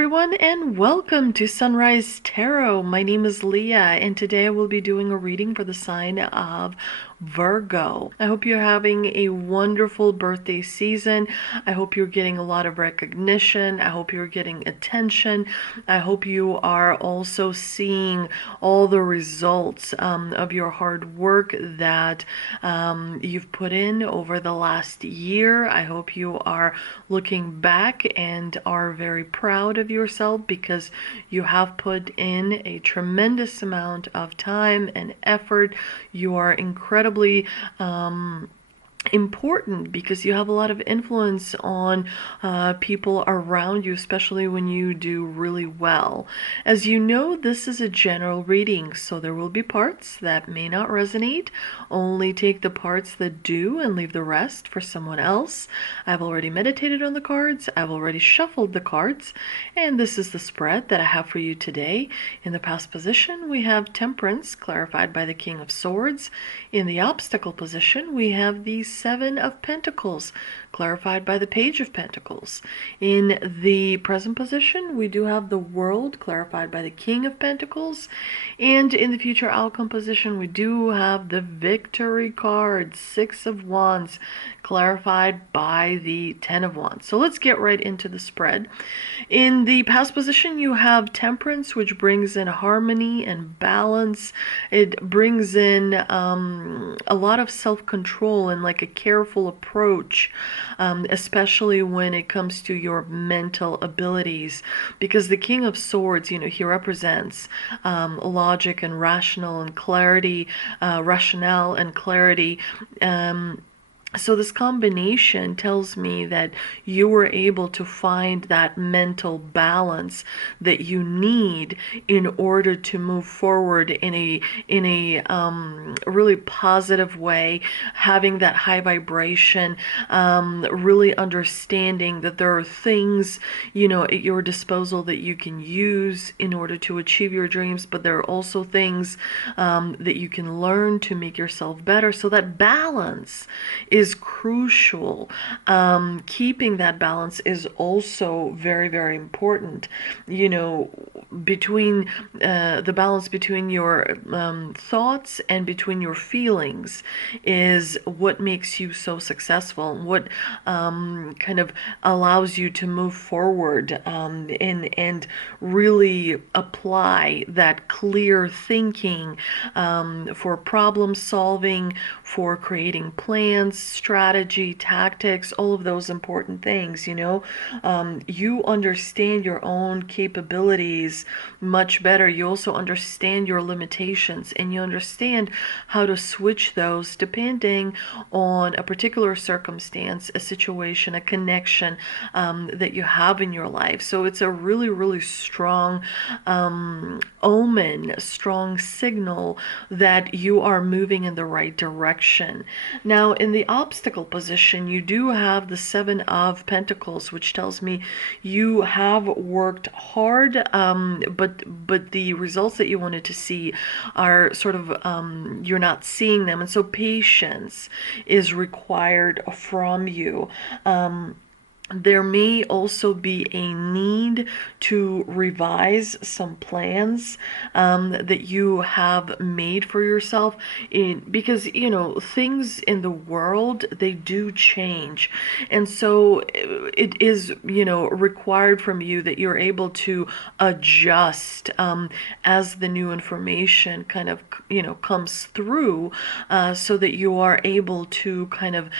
everyone, and welcome to Sunrise Tarot. My name is Leah, and today I will be doing a reading for the sign of Virgo. I hope you're having a wonderful birthday season. I hope you're getting a lot of recognition. I hope you're getting attention. I hope you are also seeing all the results of your hard work that you've put in over the last year. I hope you are looking back and are very proud of yourself because you have put in a tremendous amount of time and effort. You are incredibly important because you have a lot of influence on people around you, especially when you do really well. As you know, this is a general reading, so there will be parts that may not resonate. Only take the parts that do and leave the rest for someone else. I've already meditated on the cards, I've already shuffled the cards, and this is the spread that I have for you today. In the past position, we have Temperance, clarified by the King of Swords. In the obstacle position, we have the Seven of Pentacles, clarified by the Page of Pentacles. In the present position, we do have the World, clarified by the King of Pentacles. And in the future outcome position, we do have the Victory card, Six of Wands, clarified by the Ten of Wands. So let's get right into the spread. In the past position, you have Temperance, which brings in harmony and balance. It brings in a lot of self-control and like a careful approach, especially when it comes to your mental abilities, because the King of Swords, he represents logic and rationale and clarity. So this combination tells me that you were able to find that mental balance that you need in order to move forward in a really positive way, having that high vibration, really understanding that there are things, at your disposal that you can use in order to achieve your dreams, but there are also things that you can learn to make yourself better. So that balance is crucial. Keeping that balance is also very, very important. Between the balance between your thoughts and between your feelings is what makes you so successful, what kind of allows you to move forward and really apply that clear thinking for problem solving, for creating plans, strategy, tactics, all of those important things. You understand your own capabilities much better. You also understand your limitations, and you understand how to switch those depending on a particular circumstance, a situation, a connection that you have in your life. So it's a really, really strong omen, strong signal that you are moving in the right direction. Now, in the obstacle position, you do have the Seven of Pentacles, which tells me you have worked hard, but the results that you wanted to see are sort of, you're not seeing them. And so patience is required from you. There may also be a need to revise some plans that you have made for yourself, because things in the world, they do change, and so it is required from you that you're able to adjust as the new information kind of comes through, so that you are able to kind of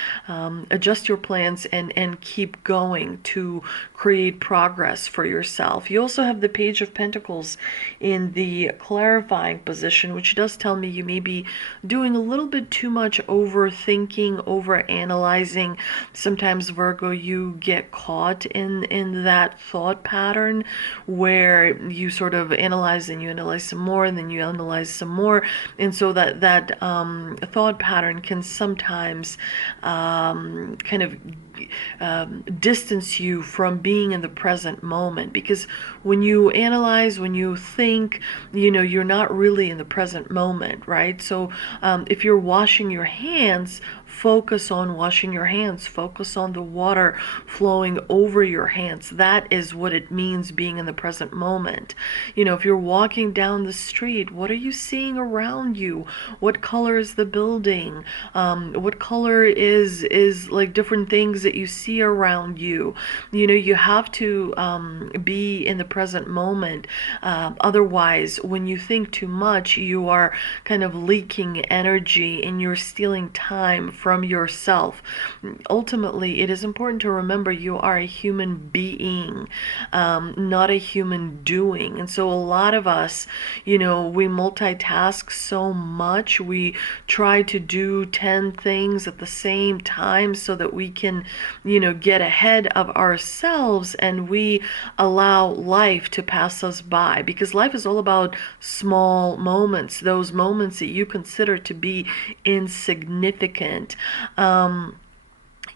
adjust your plans and keep going to create progress for yourself. You also have the Page of Pentacles in the clarifying position, which does tell me you may be doing a little bit too much overthinking, overanalyzing. Sometimes, Virgo, you get caught in that thought pattern where you sort of analyze and you analyze some more and then you analyze some more, and so that thought pattern can sometimes kind of distance you from being in the present moment. Because when you analyze, when you think, you're not really in the present moment, right? So if you're washing your hands, focus on washing your hands. Focus on the water flowing over your hands. That is what it means being in the present moment. If you're walking down the street, what are you seeing around you? What color is the building? What color is like different things that you see around you? You have to be in the present moment. Otherwise, when you think too much, you are kind of leaking energy and you're stealing time from yourself. Ultimately, it is important to remember you are a human being, not a human doing. And so a lot of us, we multitask so much. We try to do 10 things at the same time so that we can, get ahead of ourselves, and we allow life to pass us by, because life is all about small moments, those moments that you consider to be insignificant.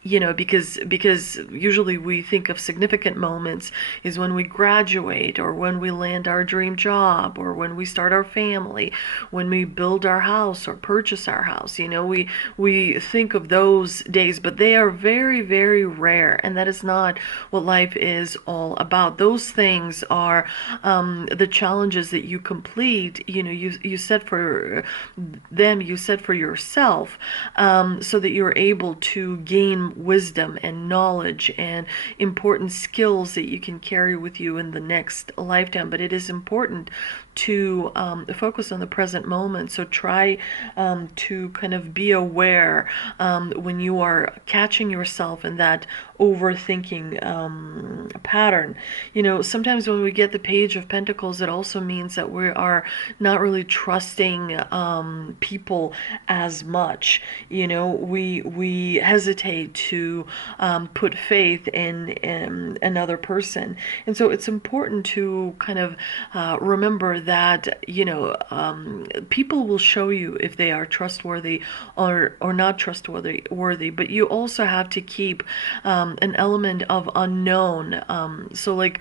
Because usually we think of significant moments is when we graduate, or when we land our dream job, or when we start our family, when we build our house or purchase our house. We think of those days, but they are very, very rare, and that is not what life is all about. Those things are the challenges that you complete. You set for them, you set for yourself, so that you're able to gain wisdom and knowledge and important skills that you can carry with you in the next lifetime. But it is important to focus on the present moment. So try to kind of be aware when you are catching yourself in that overthinking pattern. Sometimes when we get the Page of Pentacles, it also means that we are not really trusting people as much. We hesitate to put faith in another person. And so it's important to kind of remember that, people will show you if they are trustworthy or not trustworthy, but you also have to keep an element of unknown. So like,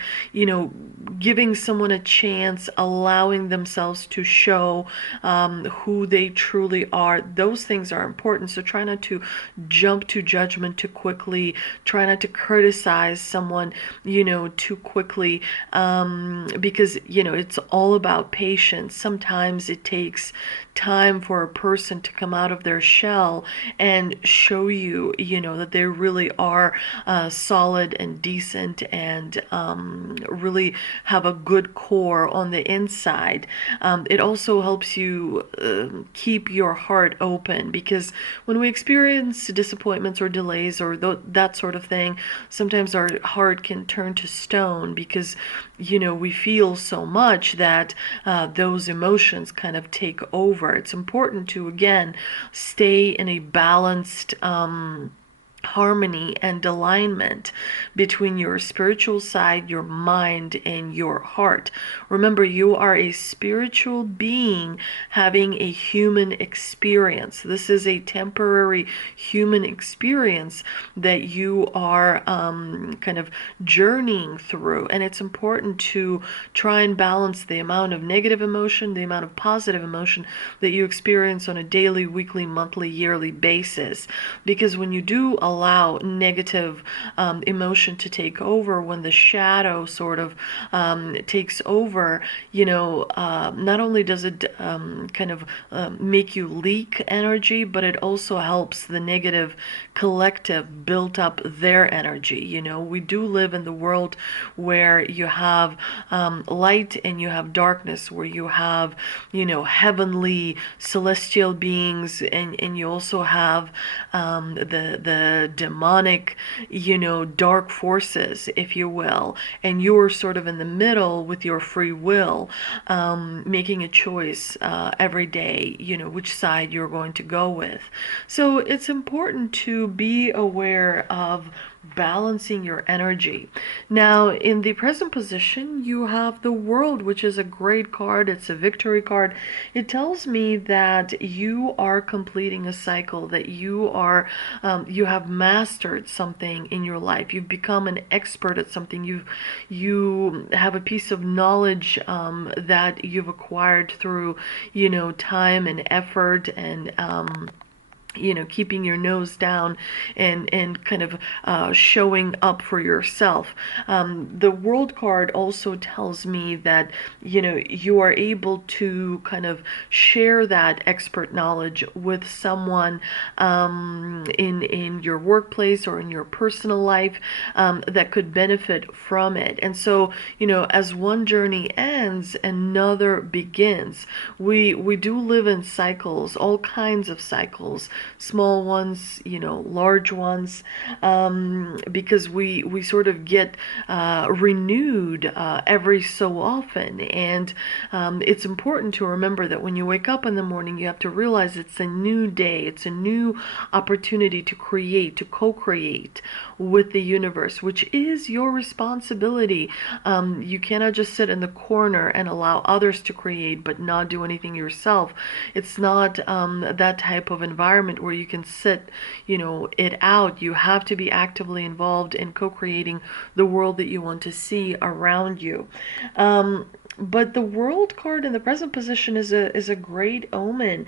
giving someone a chance, allowing themselves to show who they truly are. Those things are important. So try not to jump to judgment too quickly. Try not to criticize someone, too quickly, because, it's all about patience. Sometimes it takes time for a person to come out of their shell and show you, that they really are solid and decent, and really have a good core on the inside. It also helps you keep your heart open, because when we experience disappointments or delays or that sort of thing, sometimes our heart can turn to stone, because we feel so much that those emotions kind of take over. It's important to, again, stay in a balanced harmony and alignment between your spiritual side, your mind, and your heart. Remember, you are a spiritual being having a human experience. This is a temporary human experience that you are kind of journeying through, and it's important to try and balance the amount of negative emotion, the amount of positive emotion that you experience on a daily, weekly, monthly, yearly basis. Because when you do allow negative emotion to take over, when the shadow sort of takes over, not only does it kind of make you leak energy, but it also helps the negative collective build up their energy. We do live in the world where you have light and you have darkness, where you have, heavenly celestial beings, and you also have the demonic, dark forces, if you will, and you're sort of in the middle with your free will, making a choice every day, which side you're going to go with. So it's important to be aware of balancing your energy. Now, in the present position, you have the World, which is a great card. It's a victory card. It tells me that you are completing a cycle, that you have mastered something in your life. You've become an expert at something. You have a piece of knowledge that you've acquired through, time and effort and keeping your nose down and kind of showing up for yourself. The World card also tells me that you are able to kind of share that expert knowledge with someone in your workplace or in your personal life that could benefit from it. And so as one journey ends, another begins. We do live in cycles, all kinds of cycles, small ones, large ones, because we sort of get renewed every so often. And it's important to remember that when you wake up in the morning, you have to realize it's a new day. It's a new opportunity to create, to co-create with the universe, which is your responsibility. You cannot just sit in the corner and allow others to create but not do anything yourself. It's not that type of environment where you can sit, it out. You have to be actively involved in co-creating the world that you want to see around you. But the World card in the present position is a great omen.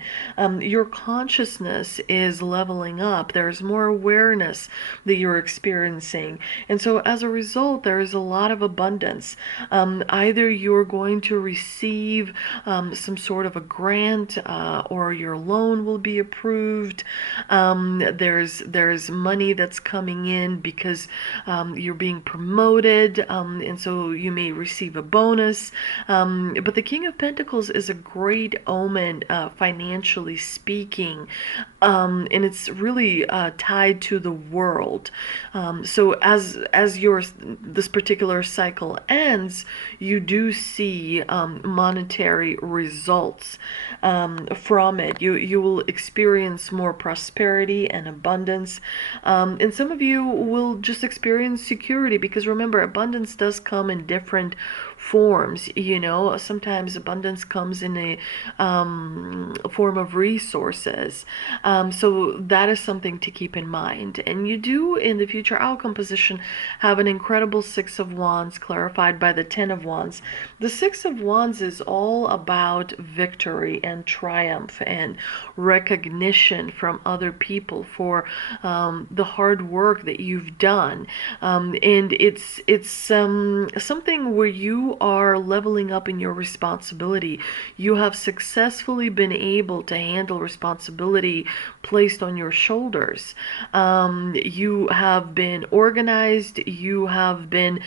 Your consciousness is leveling up. There's more awareness that you're experiencing. And so as a result, there is a lot of abundance. Either you're going to receive some sort of a grant or your loan will be approved. There's money that's coming in because you're being promoted, and so you may receive a bonus. But the King of Pentacles is a great omen, financially speaking, and it's really tied to the world. So as this particular cycle ends, you do see monetary results from it. You will experience more prosperity and abundance, and some of you will just experience security, because remember, abundance does come in different forms. Sometimes abundance comes in a form of resources. So that is something to keep in mind. And you do, in the future outcome position, have an incredible Six of Wands clarified by the Ten of Wands. The Six of Wands is all about victory and triumph and recognition from other people for the hard work that you've done. And it's something where you are leveling up in your responsibility. You have successfully been able to handle responsibility placed on your shoulders. You have been organized. You have been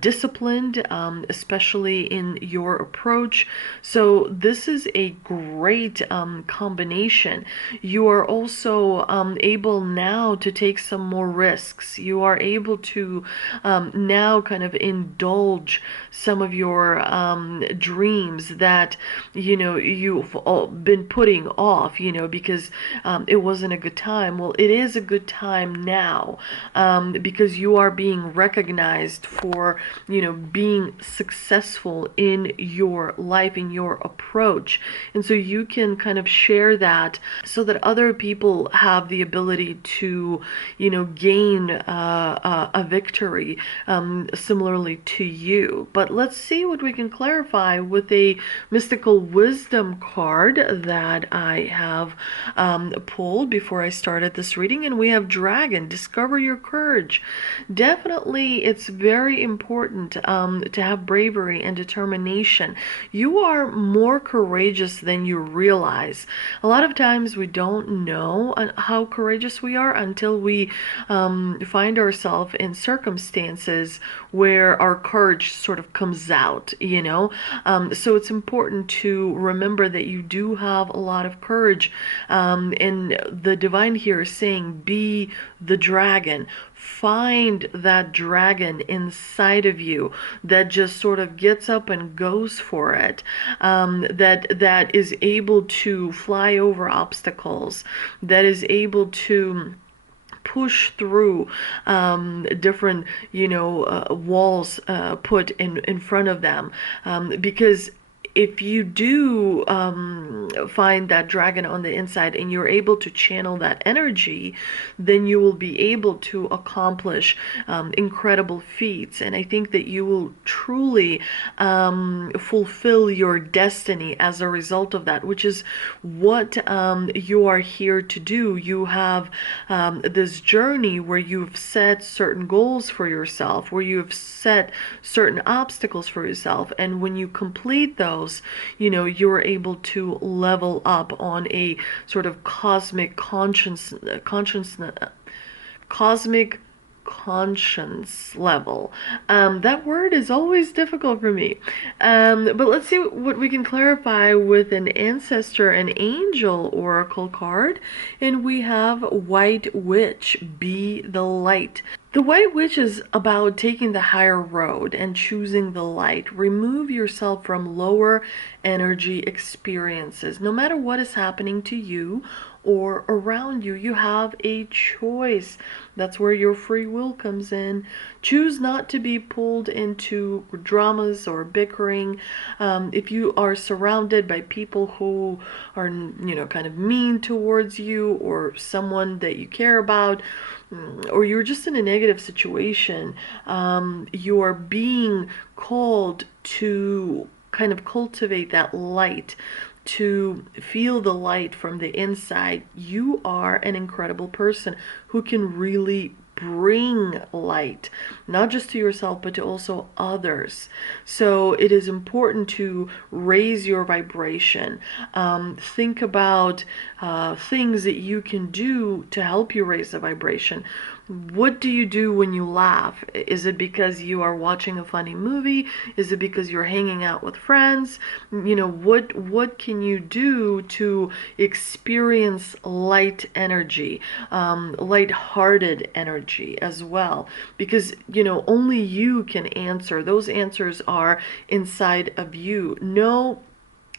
disciplined, especially in your approach. So this is a great combination. You are also able now to take some more risks. You are able to now kind of indulge some of your dreams that you've been putting off, because it wasn't a good time. Well, it is a good time now, because you are being recognized for being successful in your life, in your approach. And so you can kind of share that so that other people have the ability to gain a victory similarly to you. But let's see what we can clarify with a mystical wisdom card that I have pulled before I started this reading. And we have Dragon. Discover your courage. Definitely, it's very important to have bravery and determination. You are more courageous than you realize. A lot of times we don't know how courageous we are until we find ourselves in circumstances where our courage sort of comes out, so it's important to remember that you do have a lot of courage, and the divine here is saying, be the dragon. Find that dragon inside of you that just sort of gets up and goes for it, that is able to fly over obstacles, that is able to push through different, walls put in front of them, because if you do find that dragon on the inside and you're able to channel that energy, then you will be able to accomplish incredible feats. And I think that you will truly fulfill your destiny as a result of that, which is what you are here to do. You have this journey where you've set certain goals for yourself, where you've set certain obstacles for yourself. And when you complete those, you're able to level up on a sort of cosmic conscience level. That word is always difficult for me. But let's see what we can clarify with an ancestor and angel oracle card. And we have White Witch, be the light. The White Witch is about taking the higher road and choosing the light. Remove yourself from lower energy experiences. No matter what is happening to you or around you, you have a choice. That's where your free will comes in. Choose not to be pulled into dramas or bickering. If you are surrounded by people who are, kind of mean towards you, or someone that you care about, or you're just in a negative situation, you are being called to kind of cultivate that light, to feel the light from the inside. You are an incredible person who can really bring light, not just to yourself, but to also others. So it is important to raise your vibration. Think about things that you can do to help you raise the vibration. What do you do when you laugh? Is it because you are watching a funny movie? Is it because you're hanging out with friends? What can you do to experience light energy, light-hearted energy as well? Because, only you can answer. Those answers are inside of you. Know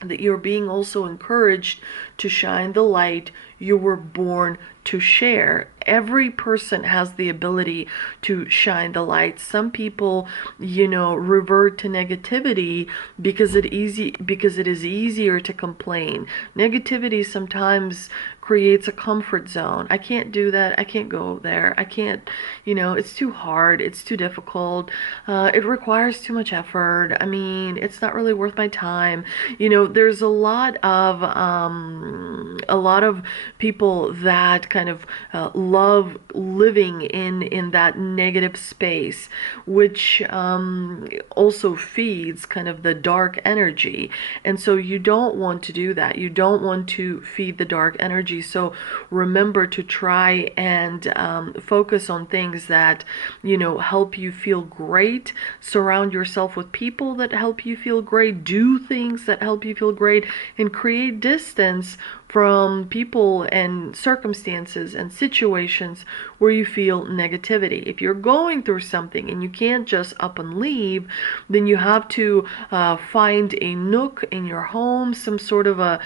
that you're being also encouraged to shine the light you were born to share. Every person has the ability to shine the light. Some people, revert to negativity because it is easier to complain. Negativity sometimes creates a comfort zone. I can't do that. I can't go there. I can't, it's too hard. It's too difficult. It requires too much effort. I mean, it's not really worth my time. There's a lot of people that kind of love living in that negative space, which also feeds kind of the dark energy. And so you don't want to do that. You don't want to feed the dark energy. So remember to try and focus on things that, help you feel great. Surround yourself with people that help you feel great. Do things that help you feel great, and create distance from people and circumstances and situations where you feel negativity. If you're going through something and you can't just up and leave, then you have to find a nook in your home, some sort of a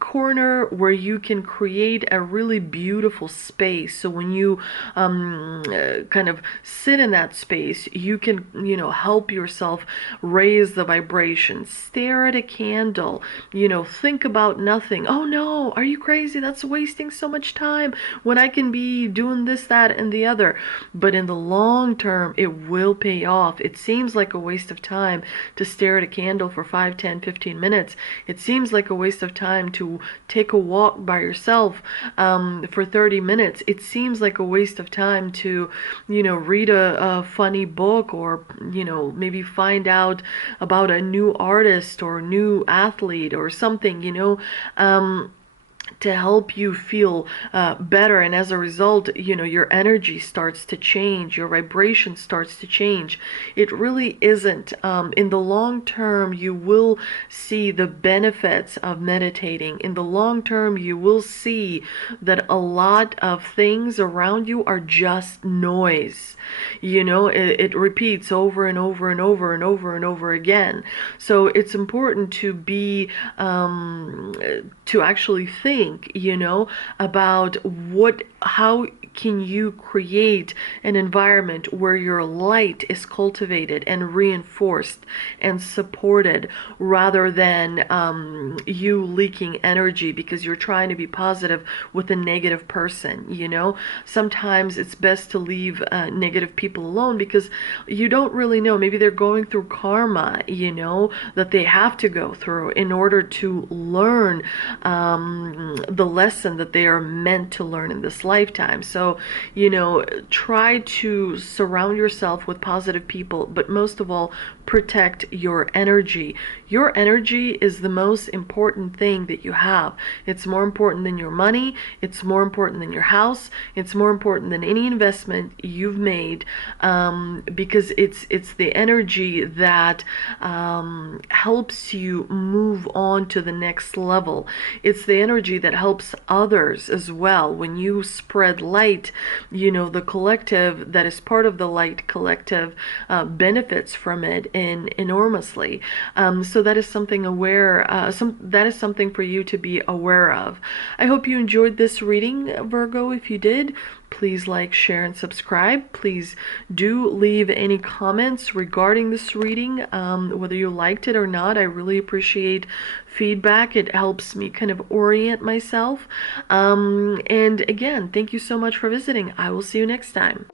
corner where you can create a really beautiful space. So when you kind of sit in that space, you can, help yourself raise the vibration. Stare at a candle, think about nothing. Oh no, are you crazy? That's wasting so much time when I can be doing this, that, and the other. But in the long term, it will pay off. It seems like a waste of time to stare at a candle for 5, 10, 15 minutes. It seems like a waste of time to take a walk by yourself for 30 minutes. It seems like a waste of time to, read a funny book, or, maybe find out about a new artist or new athlete or something, to help you feel better. And as a result, your energy starts to change, your vibration starts to change. It really isn't. In the long term, you will see the benefits of meditating. In the long term, you will see that a lot of things around you are just noise. It repeats over and over and over and over and over again. So it's important to be, to actually think think, about how can you create an environment where your light is cultivated and reinforced and supported, rather than you leaking energy because you're trying to be positive with a negative person. Sometimes it's best to leave negative people alone, because you don't really know, maybe they're going through karma, that they have to go through in order to learn the lesson that they are meant to learn in this lifetime. So, try to surround yourself with positive people, but most of all, protect your energy. Your energy is the most important thing that you have. It's more important than your money. It's more important than your house. It's more important than any investment you've made, because it's the energy that helps you move on to the next level. It's the energy that helps others as well. When you spread light, the collective that is part of the light collective benefits from it enormously. So that is something that is something for you to be aware of. I hope you enjoyed this reading, Virgo. If you did, please like, share, and subscribe. Please do leave any comments regarding this reading, whether you liked it or not. I really appreciate feedback. It helps me kind of orient myself. And again, thank you so much for visiting. I will see you next time.